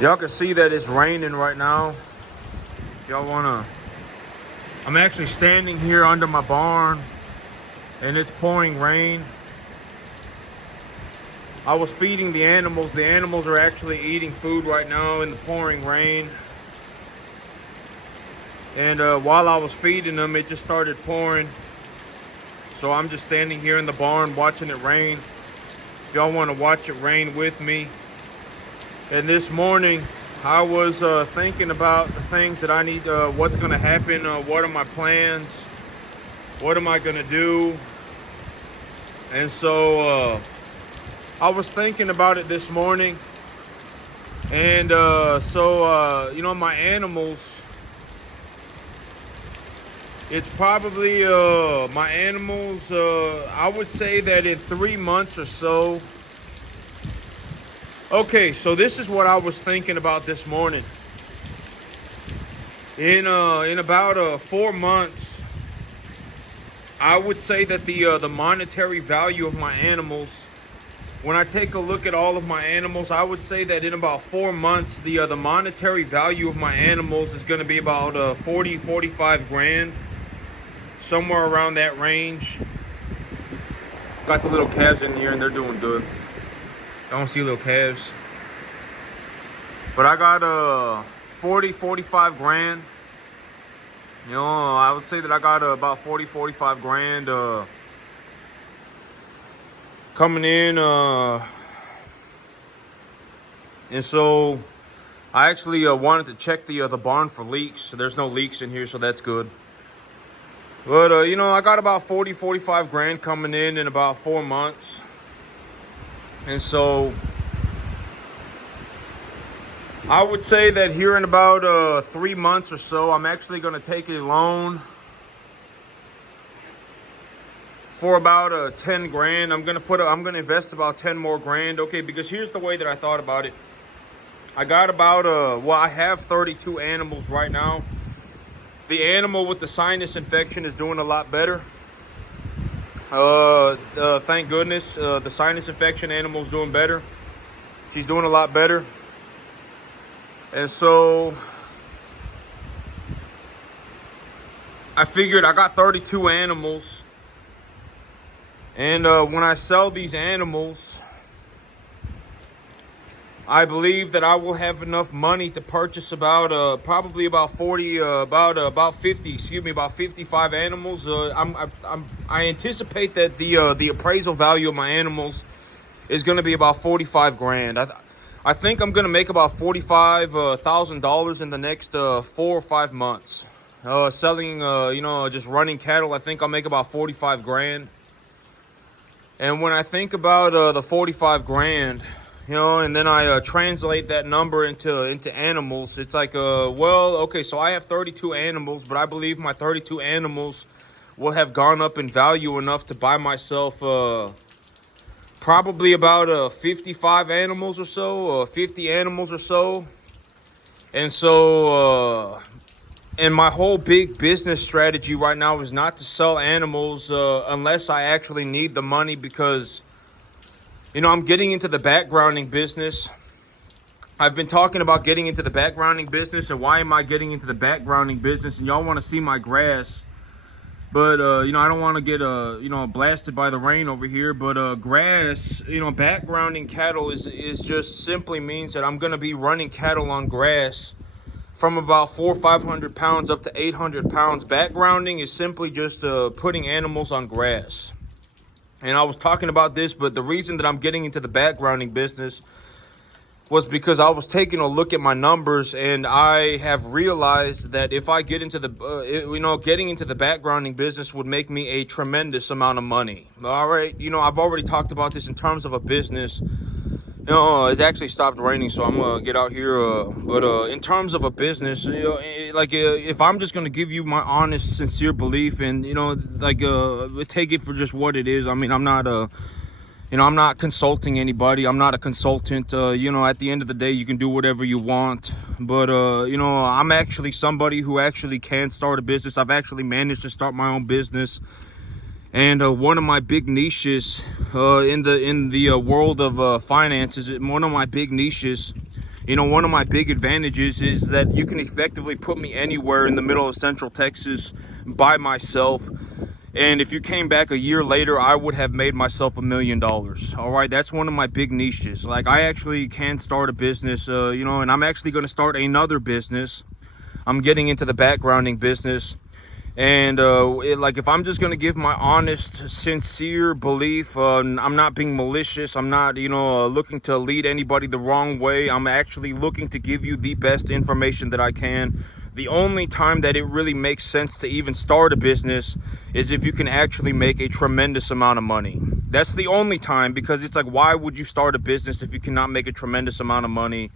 Y'all can see that it's raining right now. Y'all wanna, I'm actually standing here under my barn and it's pouring rain. I was feeding the animals. The animals are actually eating food right now in the pouring rain. And while I was feeding them, it just started pouring. So I'm just standing here in the barn watching it rain. If y'all want to watch it rain with me. And this morning, I was thinking about the things that I need, what's going to happen, what are my plans, what am I going to do. And so I was thinking about it this morning. And you know, my animals, it's probably, my animals, I would say that in 3 months or so. Okay, so this is what I was thinking about this morning. In about 4 months, I would say that the monetary value of my animals, when I take a look at all of my animals, I would say that in about 4 months, the monetary value of my animals is going to be about 45 grand, somewhere around that range. Got the little calves in here and they're doing good. I don't see little calves. But I got 45 grand. You know, I would say that I got about 45 grand coming in. And so I actually wanted to check the barn for leaks. There's no leaks in here, so that's good. But you know, I got about 45 grand coming in about 4 months. And so I would say that here in about 3 months or so, I'm actually going to take a loan for about 10 grand. I'm going to invest about 10 more grand. Okay, because here's the way that I thought about it. I got about well, I have 32 animals right now. The animal with the sinus infection is doing a lot better. Thank goodness. The sinus infection animal's doing better. She's doing a lot better. And so I figured I got 32 animals. And when I sell these animals, I believe that I will have enough money to purchase about probably about 55 animals. I anticipate that the appraisal value of my animals is going to be about 45 grand. I think I'm going to make about $45,000 in the next 4 or 5 months. Selling, you know, just running cattle, I think I'll make about 45 grand. And when I think about the 45 grand, you know, and then I translate that number into animals, it's like, well, okay, so I have 32 animals, but I believe my 32 animals will have gone up in value enough to buy myself probably about 55 animals or so, 50 animals or so. And so, and my whole big business strategy right now is not to sell animals unless I actually need the money, because, you know, I'm getting into the backgrounding business. I've been talking about getting into the backgrounding business, and why am I getting into the backgrounding business? And y'all want to see my grass. But, you know, I don't want to get, you know, blasted by the rain over here. But grass, you know, backgrounding cattle is just simply means that I'm going to be running cattle on grass from about 400 or 500 pounds up to 800 pounds. Backgrounding is simply just putting animals on grass. And I was talking about this, but the reason that I'm getting into the backgrounding business was because I was taking a look at my numbers, and I have realized that if I get into the, you know, getting into the backgrounding business would make me a tremendous amount of money. All right. You know, I've already talked about this in terms of a business. You know, it's actually stopped raining, so I'm going to get out here. But in terms of a business, you know, like if I'm just going to give you my honest, sincere belief, and, you know, like take it for just what it is. I mean, I'm not you know, I'm not consulting anybody. I'm not a consultant. You know, at the end of the day, you can do whatever you want. But, you know, I'm actually somebody who actually can start a business. I've actually managed to start my own business. And one of my big niches in the world of finances, one of my big niches You know, one of my big advantages is that you can effectively put me anywhere in the middle of Central Texas by myself. And if you came back a year later, I would have made myself $1 million. All right, that's one of my big niches. Like, I actually can start a business, you know, and I'm actually going to start another business. I'm getting into the backgrounding business. And like, if I'm just going to give my honest, sincere belief, I'm not being malicious. I'm not, you know, looking to lead anybody the wrong way. I'm actually looking to give you the best information that I can. The only time that it really makes sense to even start a business is if you can actually make a tremendous amount of money. That's the only time, because it's like, why would you start a business if you cannot make a tremendous amount of money?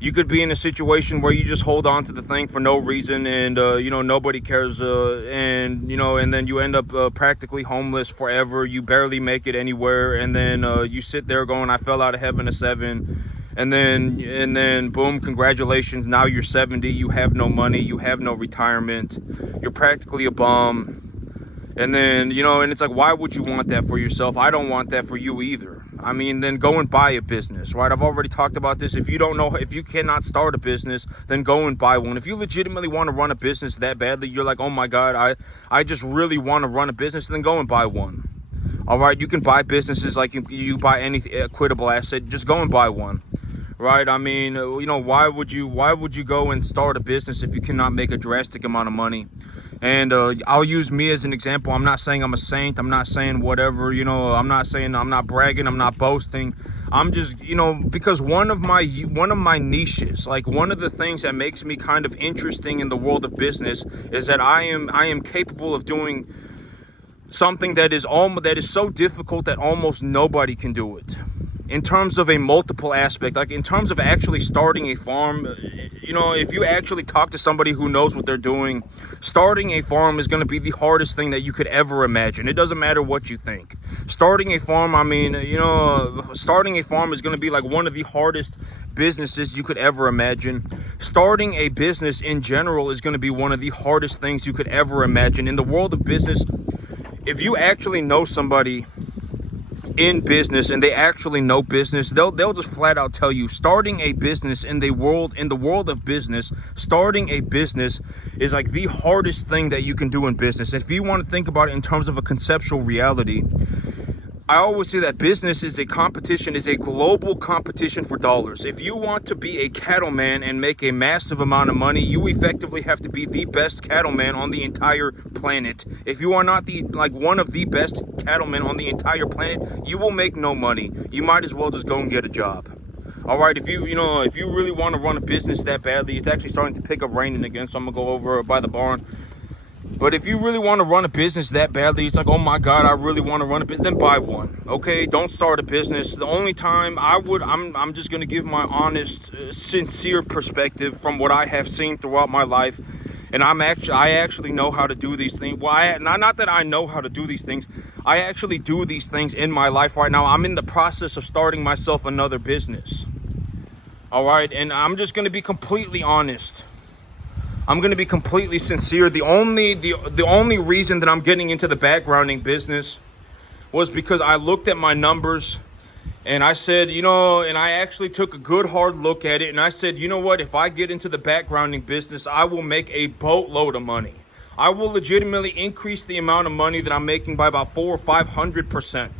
You could be in a situation where you just hold on to the thing for no reason, and you know, nobody cares, and you know, and then you end up practically homeless forever. You barely make it anywhere, and then you sit there going, I fell out of heaven at 7. And then boom, congratulations, now you're 70, you have no money, you have no retirement, you're practically a bum. And then, you know, and it's like, why would you want that for yourself? I don't want that for you either. I mean, then go and buy a business, right? I've already talked about this. If you don't know, if you cannot start a business, then go and buy one. If you legitimately want to run a business that badly, you're like, oh my God, I just really want to run a business, then go and buy one. All right, you can buy businesses like you buy any equitable asset. Just go and buy one, right? I mean, you know, why would you go and start a business if you cannot make a drastic amount of money? And I'll use me as an example. I'm not saying I'm a saint. I'm not saying whatever, you know, I'm not saying, I'm not bragging, I'm not boasting. I'm just, you know, because one of my niches, like one of the things that makes me kind of interesting in the world of business is that I am capable of doing something that is so difficult that almost nobody can do it. In terms of a multiple aspect, like in terms of actually starting a farm, you know, if you actually talk to somebody who knows what they're doing, starting a farm is going to be the hardest thing that you could ever imagine. It doesn't matter what you think. Starting a farm, I mean, you know, starting a farm is going to be like one of the hardest businesses you could ever imagine. Starting a business in general is going to be one of the hardest things you could ever imagine. In the world of business, if you actually know somebody in business and they actually know business, they'll just flat out tell you, starting a business in the world of business, starting a business is like the hardest thing that you can do in business. If you want to think about it in terms of a conceptual reality, I always say that business is a competition, is a global competition for dollars. If you want to be a cattleman and make a massive amount of money, you effectively have to be the best cattleman on the entire planet. If you are not one of the best cattlemen on the entire planet, you will make no money. You might as well just go and get a job. All right, if you really want to run a business that badly, it's actually starting to pick up raining again, so I'm gonna go over by the barn. But if you really want to run a business that badly, it's like, oh my God, I really want to run a business, then buy one. Okay, don't start a business. The only time I'm just going to give my honest, sincere perspective from what I have seen throughout my life. And I actually know how to do these things. Well, not that I know how to do these things. I actually do these things in my life right now. I'm in the process of starting myself another business. All right, and I'm just going to be completely honest. I'm going to be completely sincere. The only reason that I'm getting into the backgrounding business was because I looked at my numbers and I said, you know, and I actually took a good hard look at it and I said, you know what, if I get into the backgrounding business, I will make a boatload of money. I will legitimately increase the amount of money that I'm making by about 400 or 500%.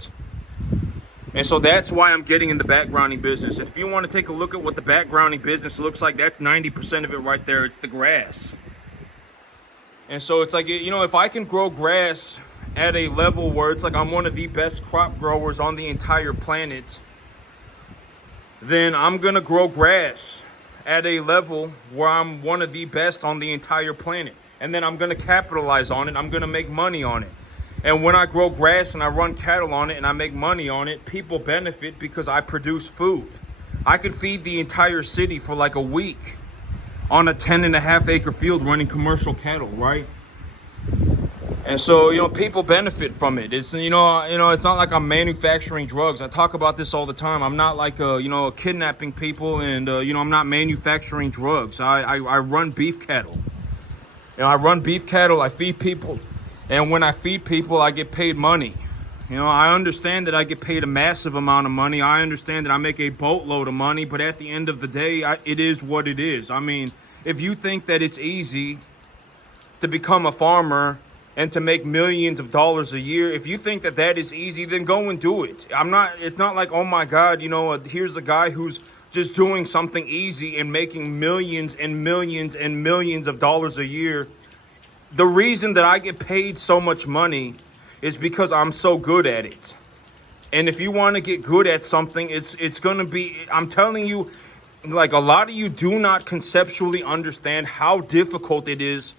And so that's why I'm getting in the backgrounding business. And if you want to take a look at what the backgrounding business looks like, that's 90% of it right there. It's the grass. And so it's like, you know, if I can grow grass at a level where it's like I'm one of the best crop growers on the entire planet, then I'm going to grow grass at a level where I'm one of the best on the entire planet. And then I'm going to capitalize on it. I'm going to make money on it. And when I grow grass and I run cattle on it and I make money on it, people benefit because I produce food. I could feed the entire city for like a week on a 10.5 acre field running commercial cattle, right? And so, you know, people benefit from it. It's, you know, it's not like I'm manufacturing drugs. I talk about this all the time. I'm not like, kidnapping people and, I'm not manufacturing drugs. I run beef cattle. You know, I run beef cattle. I feed people. And when I feed people, I get paid money. You know, I understand that I get paid a massive amount of money. I understand that I make a boatload of money, but at the end of the day, it is what it is. I mean, if you think that it's easy to become a farmer and to make millions of dollars a year, if you think that that is easy, then go and do it. It's not like, oh my God, you know, here's a guy who's just doing something easy and making millions and millions and millions of dollars a year. The reason that I get paid so much money is because I'm so good at it. And if you want to get good at something, it's going to be, I'm telling you, like, a lot of you do not conceptually understand how difficult it is.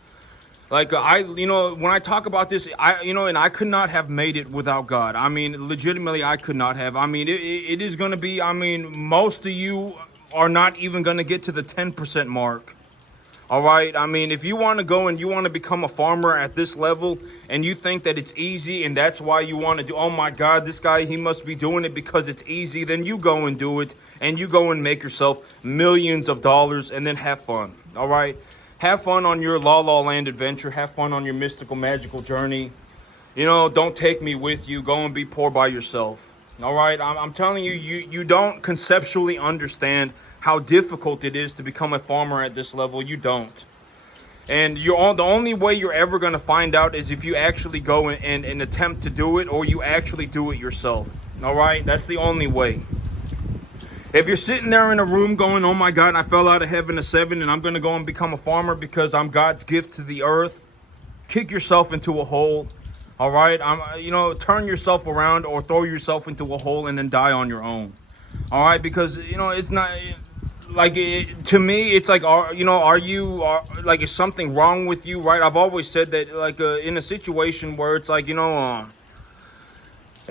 Like, you know, when I talk about this, and I could not have made it without God. I mean, legitimately, I could not have. I mean, it is going to be, I mean, most of you are not even going to get to the 10% mark. All right. I mean, if you want to go and you want to become a farmer at this level and you think that it's easy and that's why you want to do, oh my God, this guy, he must be doing it because it's easy, then you go and do it and you go and make yourself millions of dollars and then have fun. All right. Have fun on your La La Land adventure. Have fun on your mystical, magical journey. You know, don't take me with you. Go and be poor by yourself. All right. I'm telling you, you don't conceptually understand how difficult it is to become a farmer at this level. You don't. And the only way you're ever going to find out is if you actually go and attempt to do it, or you actually do it yourself. All right? That's the only way. If you're sitting there in a room going, oh my God, I fell out of heaven at 7 and I'm going to go and become a farmer because I'm God's gift to the earth, kick yourself into a hole. All right? Turn yourself around or throw yourself into a hole and then die on your own. All right? Because, it's not... Like, to me, it's like, is something wrong with you, right? I've always said that, like, in a situation where it's like, and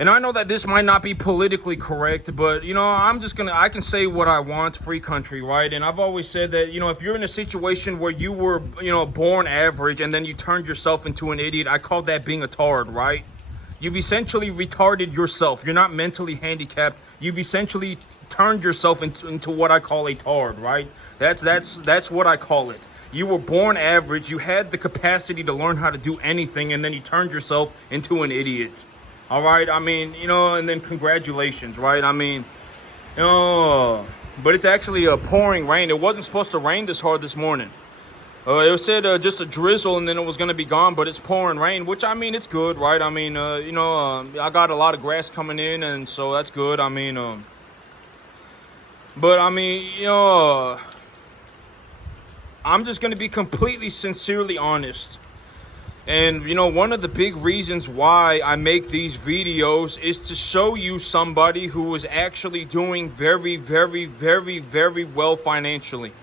I know that this might not be politically correct, but, I can say what I want, free country, right? And I've always said that, if you're in a situation where you were, born average and then you turned yourself into an idiot, I call that being a tard, right? You've essentially retarded yourself. You're not mentally handicapped. You've essentially turned yourself into what I call a tard, right? That's what I call it. You were born average. You had the capacity to learn how to do anything, and then you turned yourself into an idiot. All right? I mean, and then congratulations, right? I mean, but it's actually pouring rain. It wasn't supposed to rain this hard this morning. It said just a drizzle and then it was going to be gone, but it's pouring rain, which, I mean, it's good, right? I mean, I got a lot of grass coming in, and so that's good. I mean, but I mean, I'm just going to be completely sincerely honest. And, one of the big reasons why I make these videos is to show you somebody who is actually doing very, very, very, very well financially.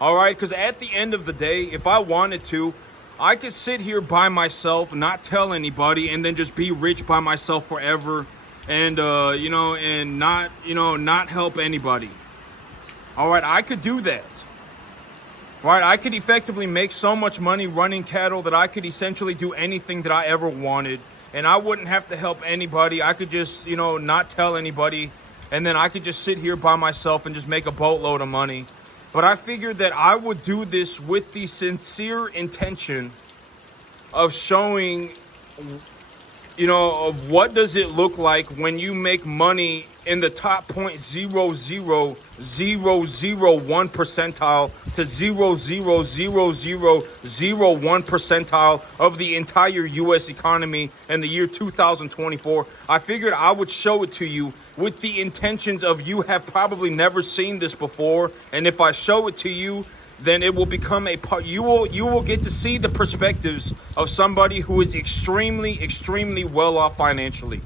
All right, because at the end of the day, if I wanted to, I could sit here by myself, not tell anybody, and then just be rich by myself forever, and and not help anybody. All right, I could do that. Right, I could effectively make so much money running cattle that I could essentially do anything that I ever wanted, and I wouldn't have to help anybody. I could just, not tell anybody, and then I could just sit here by myself and just make a boatload of money. But I figured that I would do this with the sincere intention of showing, of what does it look like when you make money in the top 0.00001 percentile to 0.00001 percentile of the entire U.S. economy in the year 2024. I figured I would show it to you with the intentions of you have probably never seen this before, and if I show it to you, then it will become a part. You will get to see the perspectives of somebody who is extremely, extremely well off financially.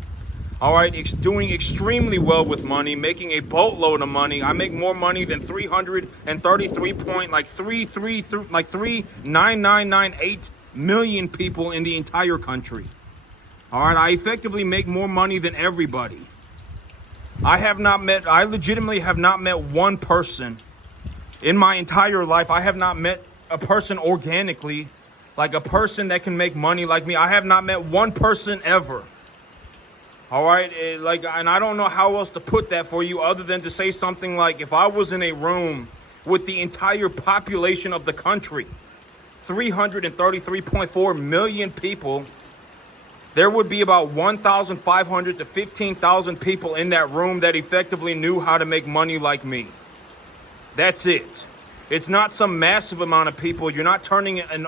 All right, doing extremely well with money, making a boatload of money. I make more money than 39998 million people in the entire country. All right, I effectively make more money than everybody. I legitimately have not met one person in my entire life. I have not met a person organically, like a person that can make money like me. I have not met one person ever. All right, and I don't know how else to put that for you other than to say something like, if I was in a room with the entire population of the country, 333.4 million people, there would be about 1,500 to 15,000 people in that room that effectively knew how to make money like me. That's it. It's not some massive amount of people. You're not turning an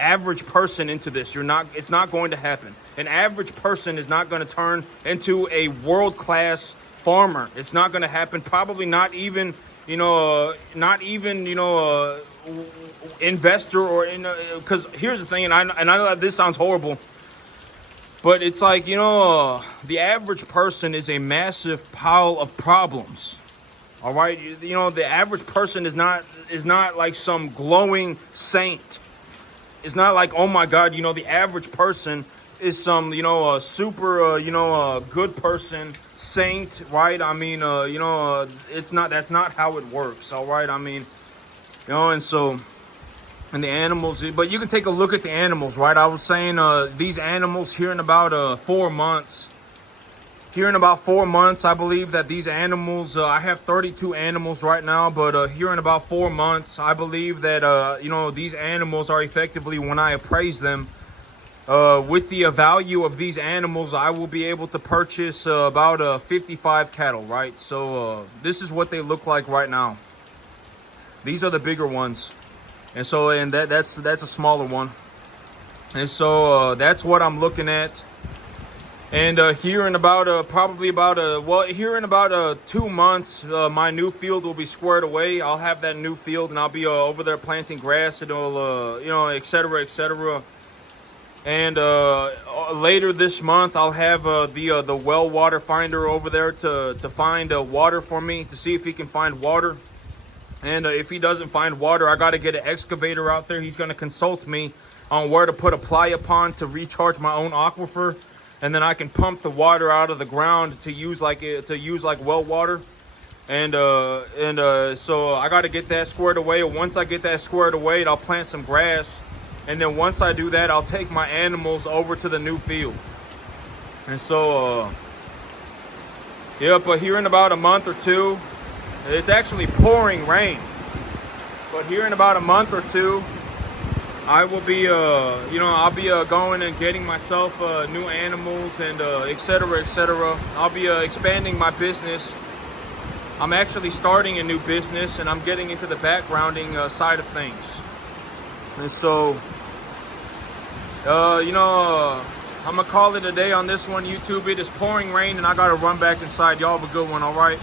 average person into this. It's not going to happen. An average person is not going to turn into a world-class farmer. It's not going to happen. Probably not even, investor or because here's the thing, and I know that this sounds horrible, but it's like, the average person is a massive pile of problems. All right, the average person is not like some glowing saint. It's not like, oh my God, the average person is some super good person, saint, right? I mean, that's not how it works. All right, I mean, and so. And the animals, but you can take a look at the animals, right? I was saying these animals here in about 4 months. Here in about 4 months, I believe that these animals, I have 32 animals right now, but here in about 4 months, I believe that, these animals are effectively, when I appraise them, with the value of these animals, I will be able to purchase about 55 cattle, right? So this is what they look like right now. These are the bigger ones. And so, that's a smaller one. And so that's what I'm looking at. And here in about here in about 2 months, my new field will be squared away. I'll have that new field, and I'll be over there planting grass, and et cetera, et cetera. And later this month, I'll have the well water finder over there to find water for me, to see if he can find water. And if he doesn't find water, I got to get an excavator out there. He's going to consult me on where to put a playa pond to recharge my own aquifer, and then I can pump the water out of the ground to use like well water. And so I got to get that squared away. Once I get that squared away, I'll plant some grass, and then once I do that, I'll take my animals over to the new field. And so but here in about a month or two. It's actually pouring rain, but here in about a month or two, I will be, I'll be going and getting myself new animals and et cetera, et cetera. I'll be expanding my business. I'm actually starting a new business, and I'm getting into the backgrounding side of things. And so, I'm gonna call it a day on this one, YouTube. It is pouring rain, and I gotta run back inside. Y'all have a good one, all right?